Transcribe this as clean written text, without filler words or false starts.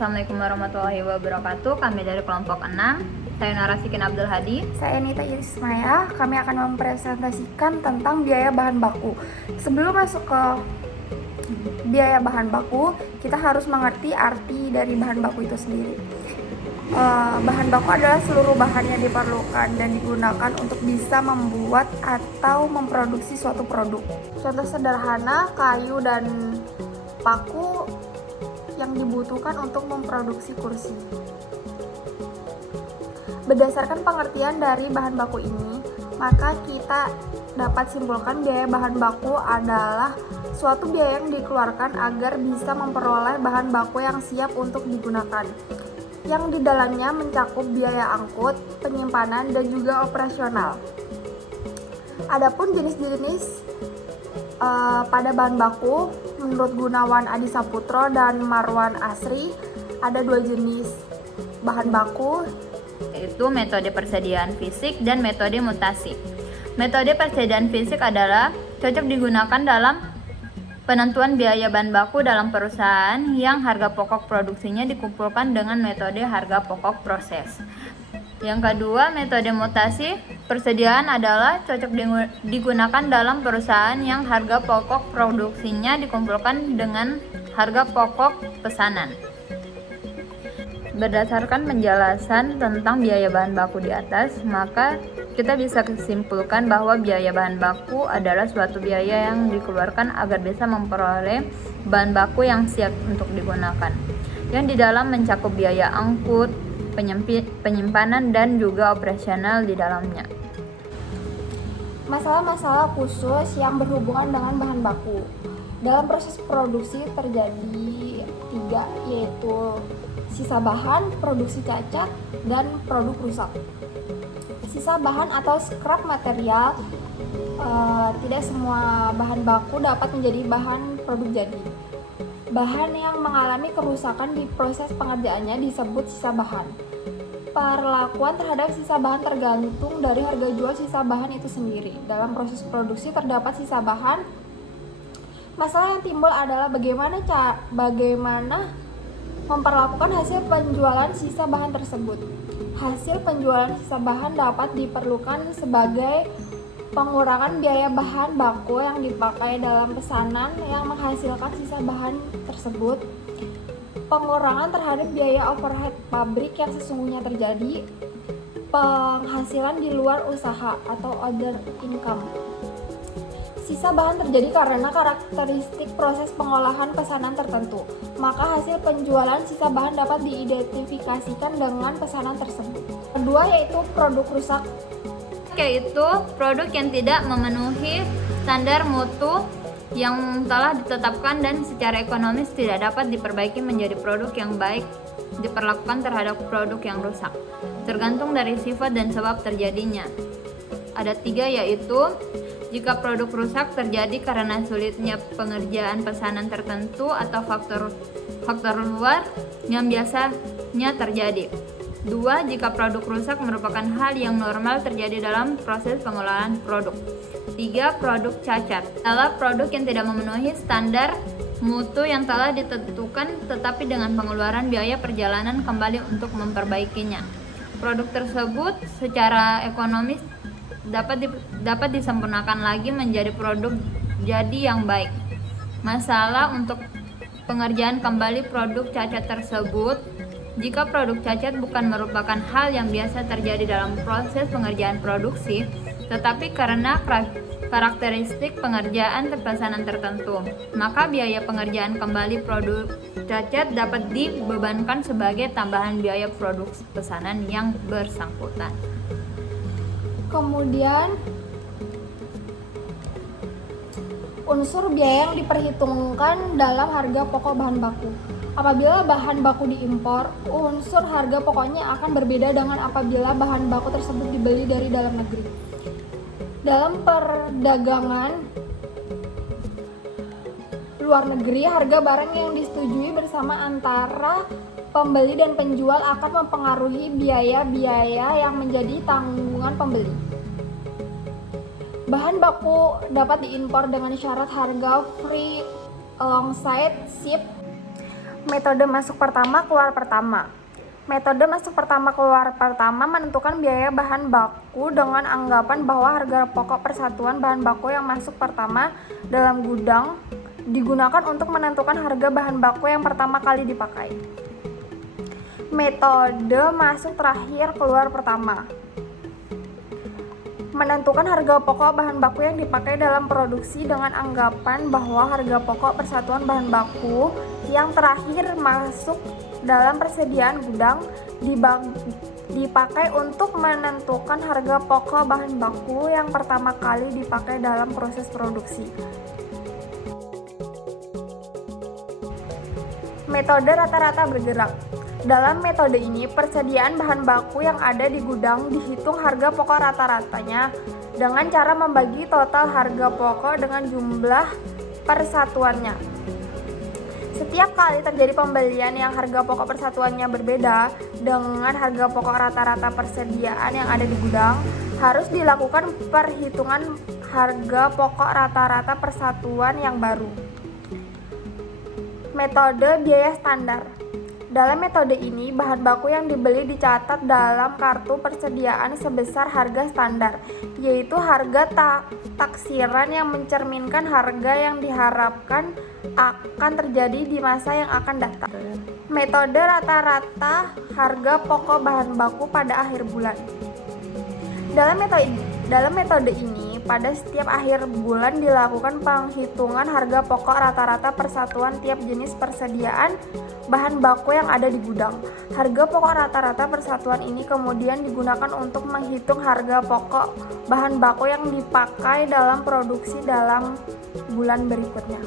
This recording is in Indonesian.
Assalamualaikum warahmatullahi wabarakatuh. Kami dari kelompok 6. Saya Narasikin Abdul Hadi. Saya Nita Ismaya. Kami akan mempresentasikan tentang biaya bahan baku. Sebelum masuk ke biaya bahan baku, kita harus mengerti arti dari bahan baku itu sendiri. Bahan baku adalah seluruh bahan yang diperlukan dan digunakan untuk bisa membuat atau memproduksi suatu produk. Contoh sederhana, kayu dan paku yang dibutuhkan untuk memproduksi kursi. Berdasarkan pengertian dari bahan baku ini, maka kita dapat simpulkan biaya bahan baku adalah suatu biaya yang dikeluarkan agar bisa memperoleh bahan baku yang siap untuk digunakan, yang di dalamnya mencakup biaya angkut, penyimpanan, dan juga operasional. Adapun jenis-jenis pada bahan baku, menurut Gunawan Adi Saputro dan Marwan Asri, ada dua jenis bahan baku, yaitu metode persediaan fisik dan metode mutasi. Metode persediaan fisik adalah cocok digunakan dalam penentuan biaya bahan baku dalam perusahaan yang harga pokok produksinya dikumpulkan dengan metode harga pokok proses. Yang kedua, metode mutasi persediaan adalah cocok digunakan dalam perusahaan yang harga pokok produksinya dikumpulkan dengan harga pokok pesanan. Berdasarkan penjelasan tentang biaya bahan baku di atas, maka kita bisa kesimpulkan bahwa biaya bahan baku adalah suatu biaya yang dikeluarkan agar bisa memperoleh bahan baku yang siap untuk digunakan, yang di dalam mencakup biaya angkut, penyimpanan, dan juga operasional di dalamnya. masalah-masalah khusus yang berhubungan dengan bahan baku. Dalam proses produksi terjadi 3, yaitu sisa bahan, produksi cacat, dan produk rusak. Sisa bahan atau scrap material, tidak semua bahan baku dapat menjadi bahan produk jadi. Bahan yang mengalami kerusakan di proses pengerjaannya disebut sisa bahan. Perlakuan terhadap sisa bahan tergantung dari harga jual sisa bahan itu sendiri. Dalam proses produksi terdapat sisa bahan. Masalah yang timbul adalah bagaimana memperlakukan hasil penjualan sisa bahan tersebut. Hasil penjualan sisa bahan dapat diperlukan sebagai pengurangan biaya bahan baku yang dipakai dalam pesanan yang menghasilkan sisa bahan tersebut, pengurangan terhadap biaya overhead pabrik yang sesungguhnya terjadi, penghasilan di luar usaha atau other income. Sisa bahan terjadi karena karakteristik proses pengolahan pesanan tertentu, maka hasil penjualan sisa bahan dapat diidentifikasikan dengan pesanan tersebut. Kedua, yaitu produk rusak, yaitu produk yang tidak memenuhi standar mutu yang telah ditetapkan dan secara ekonomis tidak dapat diperbaiki menjadi produk yang baik. Diperlakukan terhadap produk yang rusak tergantung dari sifat dan sebab terjadinya. Ada 3, yaitu jika produk rusak terjadi karena sulitnya pengerjaan pesanan tertentu atau faktor luar yang biasanya terjadi. 2, jika produk rusak merupakan hal yang normal terjadi dalam proses pengolahan produk. 3, produk cacat adalah produk yang tidak memenuhi standar mutu yang telah ditentukan tetapi dengan pengeluaran biaya perjalanan kembali untuk memperbaikinya. Produk tersebut secara ekonomis dapat disempurnakan lagi menjadi produk jadi yang baik. Masalah untuk pengerjaan kembali produk cacat tersebut. Jika produk cacat bukan merupakan hal yang biasa terjadi dalam proses pengerjaan produksi, tetapi karena karakteristik pengerjaan pesanan tertentu, maka biaya pengerjaan kembali produk cacat dapat dibebankan sebagai tambahan biaya produk pesanan yang bersangkutan. Kemudian unsur biaya yang diperhitungkan dalam harga pokok bahan baku. Apabila bahan baku diimpor, unsur harga pokoknya akan berbeda dengan apabila bahan baku tersebut dibeli dari dalam negeri. Dalam perdagangan luar negeri, harga barang yang disetujui bersama antara pembeli dan penjual akan mempengaruhi biaya-biaya yang menjadi tanggungan pembeli. Bahan baku dapat diimpor dengan syarat harga free alongside ship. Metode masuk pertama, keluar pertama. Metode masuk pertama, keluar pertama menentukan biaya bahan baku dengan anggapan bahwa harga pokok persatuan bahan baku yang masuk pertama dalam gudang digunakan untuk menentukan harga bahan baku yang pertama kali dipakai. Metode masuk terakhir, keluar pertama menentukan harga pokok bahan baku yang dipakai dalam produksi dengan anggapan bahwa harga pokok persatuan bahan baku yang terakhir masuk dalam persediaan gudang dipakai untuk menentukan harga pokok bahan baku yang pertama kali dipakai dalam proses produksi. Metode rata-rata bergerak. Dalam metode ini, persediaan bahan baku yang ada di gudang dihitung harga pokok rata-ratanya dengan cara membagi total harga pokok dengan jumlah persatuannya. Setiap kali terjadi pembelian yang harga pokok persatuannya berbeda dengan harga pokok rata-rata persediaan yang ada di gudang, harus dilakukan perhitungan harga pokok rata-rata persatuan yang baru. Metode biaya standar. Dalam metode ini, bahan baku yang dibeli dicatat dalam kartu persediaan sebesar harga standar, yaitu harga taksiran yang mencerminkan harga yang diharapkan akan terjadi di masa yang akan datang. Metode rata-rata harga pokok bahan baku pada akhir bulan. Dalam metode ini, pada setiap akhir bulan dilakukan penghitungan harga pokok rata-rata persatuan tiap jenis persediaan bahan baku yang ada di gudang. Harga pokok rata-rata persatuan ini kemudian digunakan untuk menghitung harga pokok bahan baku yang dipakai dalam produksi dalam bulan berikutnya.